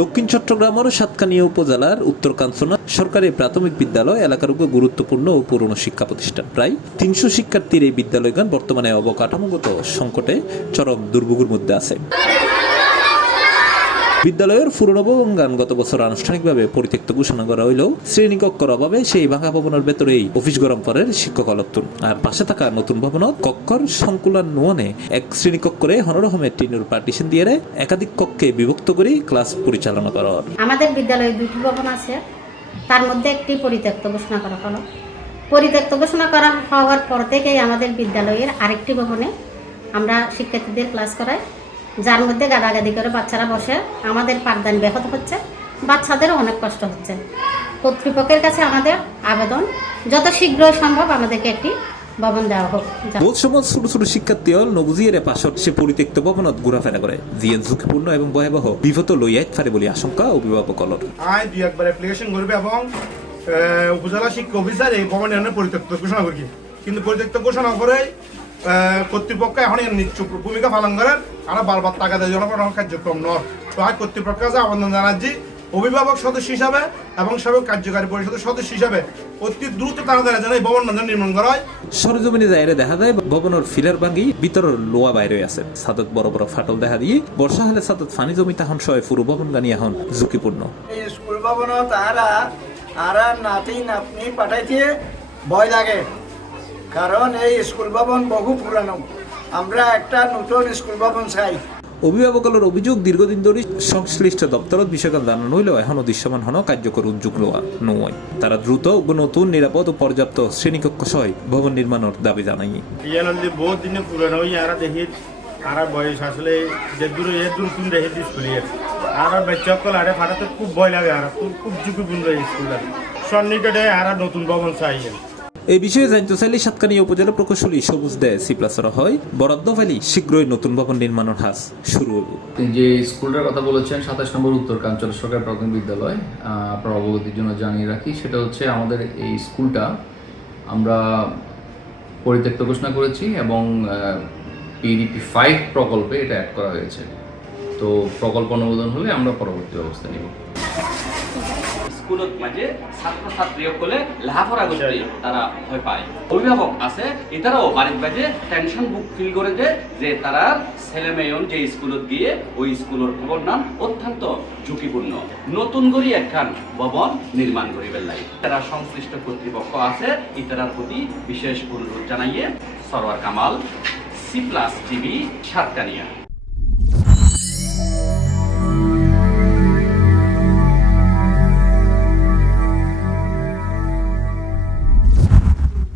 দক্ষিণ চট্টগ্রামের সাতকানিয়া উপজেলার উত্তর কাঞ্চনা সরকারি প্রাথমিক বিদ্যালয় এলাকার উপর গুরুত্বপূর্ণ ও পুরনো শিক্ষা প্রতিষ্ঠান। প্রায় ৩০০ শিক্ষার্থীর এই বিদ্যালয়গান বর্তমানে অবকাঠামোগত সংকটে চরম দুর্ভোগের মধ্যে আছে। বিদ্যালয়ের পুরনো ভবনগান গত বছর আনুষ্ঠানিকভাবে পরিত্যক্ত ঘোষণা করা হইলেও শ্রেণীকক্ষর অভাবে সেই ভাঙা ভবনের ভেতরেই অফিস গরম করেন শিক্ষক অলত্তন। আর পাশে থাকা নতুন ভবনত কক্ষর সংকুলান নোয়ানে এক শ্রেণীকক্ষরে হনরহমের টিনুর পার্টিশন দিয়ে একাধিক কক্ষে বিভক্ত করে ক্লাস পরিচালনা করা হয়। আমাদের বিদ্যালয়ে দুটি ভবন আছে, তার মধ্যে একটি পরিত্যক্ত ঘোষণা করা হলো। পরিত্যক্ত ঘোষণা করা হওয়ার পর থেকেই আমাদের বিদ্যালয়ের আরেকটি ভবনে আমরা শিক্ষার্থীদের ক্লাস করাই, যার মধ্যে গাদাগাদি করে বাচ্চারা বসে। আমাদের পাঠদান ব্যাহত হচ্ছে, বাচ্চাদেরও অনেক কষ্ট হচ্ছে। কর্তৃপক্ষের কাছে আমাদের আবেদন, যত শীঘ্রই সম্ভব আমাদেরকে একটি ভবন দেওয়া হোক। বহুত সময় ছোট ছোট শিক্ষার্থী নবুজিয়ের পাশত সে পরিত্যক্ত ভবনত ঘোরাফেরা করে, যিয়ে ঝুঁকিপূর্ণ এবং ভয়াবহ বিপদ লইয়াই পারে বলে আশঙ্কা অভিভাবকর। আয় দুই একবার অ্যাপ্লিকেশন করবে এবং উপজেলা শিক্ষা অফিসার এই ভবনের পরিত্যক্ত ঘোষণা করবে, কিন্তু পরিত্যক্ত ঘোষণা করে কর্তৃপক্ষ এখন নিশ্চুপ ভূমিকা পালন করেন। আমরা বারবার টাকা দেওয়ার জন্য কোনো কার্যক্রম নয়। তো আজ কর্তৃপক্ষের কাছে আবেদন জানাচ্ছি, অভিভাবক সদস্য হিসাবে এবং সবাই কার্যকারী পরিষদের সদস্য হিসাবে অতি দ্রুত তাড়াতাড়ি যেন এই ভবন নির্মাণ করা হয়। সরজমিনে যাইরে দেখা যায় ভবনের ফিলার ভাঙি ভিতরের লোয়া বাইরে আছে, ছাদত বড় বড় ফাটল দেখা দিয়ে বর্ষা হলে ছাদত পানি জমি তখন সয় পুরো ভবন গানি এখন ঝুঁকিপূর্ণ। এই স্কুল ভবন তারা নাতি নাতনি পাঠাইতে ভয় লাগে, কারণ এই স্কুল ভবন বহু পুরানো। আমরা একটা নতুন স্কুল ভবন চাই। অভিভাবকের অভিযোগ, দীর্ঘদিন ধরে সংশ্লিষ্ট দপ্তরত বিষয়গান জানানো হইলেও এখনো দৃশ্যমান হন কার্যকর উদ্যোগ লওয়া নয়। তারা দ্রুত নতুন নিরাপদ ও পর্যাপ্ত শ্রেণীকক্ষ সহ ভবন নির্মাণের দাবি জানাই। বহুত দিনে পুরানো আর দেখি আর বয়স আসলে নতুন দেখে স্কুলের আর বাচ্চা সকল আরে ফাটাতে খুব ভয় লাগে, আর খুব ঝুঁকিপূর্ণ স্কুল সন্নিকটে আর নতুন ভবন চাই। এই বিষয়ে জানতে চাইলে সাতকানিয়া উপজেলা প্রকৌশলী সবুজ দেয় সিপ্লাসরা হয় বরাদ্দ ফাইলি শীঘ্রই নতুন ভবন নির্মাণের হাস শুরু হবে। যে স্কুলটার কথা বলেছেন 27 নম্বর উত্তর কাঞ্চনা সরকারি প্রাথমিক বিদ্যালয়, আপনার অবগতির জন্য জানিয়ে রাখি, সেটা হচ্ছে আমাদের এই স্কুলটা আমরা পরিত্যক্ত ঘোষণা করেছি এবং PDP 5 প্রকল্পে এটা অ্যাড করা হয়েছে। তো প্রকল্প অনুমোদন হলে আমরা পরবর্তী ব্যবস্থা নিব। স্কুলত মাঝে ছাত্র ছাত্রীসকলে লেখাপড়া করতে তারা ভয় পায়। অভিভাবক আছে এটারাও বাড়ির মাঝে টেনশন বুক ফিল করে যে তারা ছেলে মেয়ন যে স্কুলত গিয়ে ওই স্কুলের ভবন নাম অত্যন্ত ঝুঁকিপূর্ণ। নতুন করে একখান ভবন নির্মাণ করিবেন লাই তারা সংশ্লিষ্ট কর্তৃপক্ষ আছে, ইতারার প্রতি বিশেষ অনুরোধ জানাইয়ে সরওয়ার কামাল, C+ TV, সাতকানিয়া।